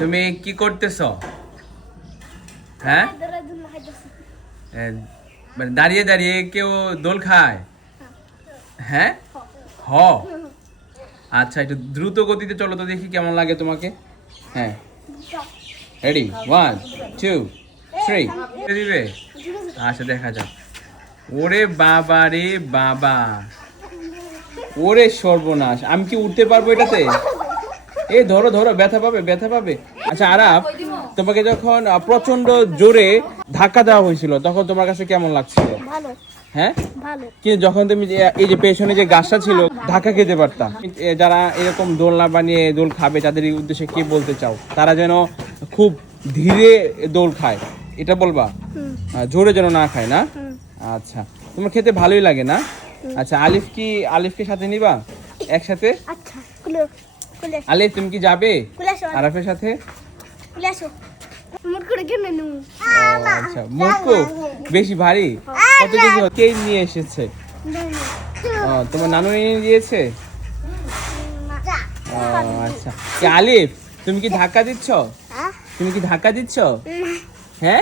তুমি কি করতেছ? হ্যাঁ, মানে দাঁড়িয়ে দাঁড়িয়ে কেউ দোল খায়? হ্যাঁ, হ। আচ্ছা, একটু দ্রুত গতিতে চলো তো দেখি কেমন লাগে তোমাকে। হ্যাঁ, রেডি, 1 2 3 দিবে। আচ্ছা, দেখা যাক। ওরে বাবা রে বাবা, ওরে সর্বনাশ, আমি কি উঠতে পারবো এটাতে? এই ধরো ধরো, ব্যথা পাবে, ব্যথা পাবে। আচ্ছা আরাফ, তোমাকে যখন প্রচন্ড জোরে ধাক্কা দেওয়া হয়েছিল তখন তোমার কাছে কেমন লাগছিল? ভালো হ্যাঁ, ভালো। কিন্তু যখন তুমি এই যে পেছনে যে গাছটা ছিল ধাক্কা খেতে পারতা। যারা এরকম দোলনা বানিয়ে দোল খাবে তাদের এই উদ্দেশ্যে কি বলতে চাও? তারা যেন খুব ধীরে দোল খায়, এটা বলবা? জোরে যেন না খায়, না? আচ্ছা, তোমার খেতে ভালোই লাগে না? আচ্ছা, আলিফকে সাথে নিবা একসাথে? আচ্ছা, কুলে কুলে আলিফ, তুমি কি যাবে কুলে আসো, আরাফের সাথে? কুলে আসো। মুট করে কেন নু? ও, আচ্ছা, মুখো বেশি ভারী? কত কেজি? কে নিয়ে এসেছে? ও, তোমার নানু নিয়ে দিয়েছে? ও, আচ্ছা। আলিফ, তুমি কি ধাক্কা দিচ্ছ? তুমি কি ধাক্কা দিচ্ছ? হ্যাঁ,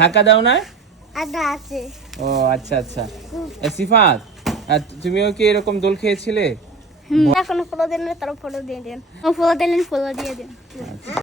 ধাক্কা দাও না? আছে। ও, আচ্ছা আচ্ছা। সিফাত, তুমিও কি এরকম দোল খেয়েছিলে? এখন ফলো দেন, তারপর ফলো দিয়ে দেন। ফলো দিলেন, ফলো দিয়ে দেন।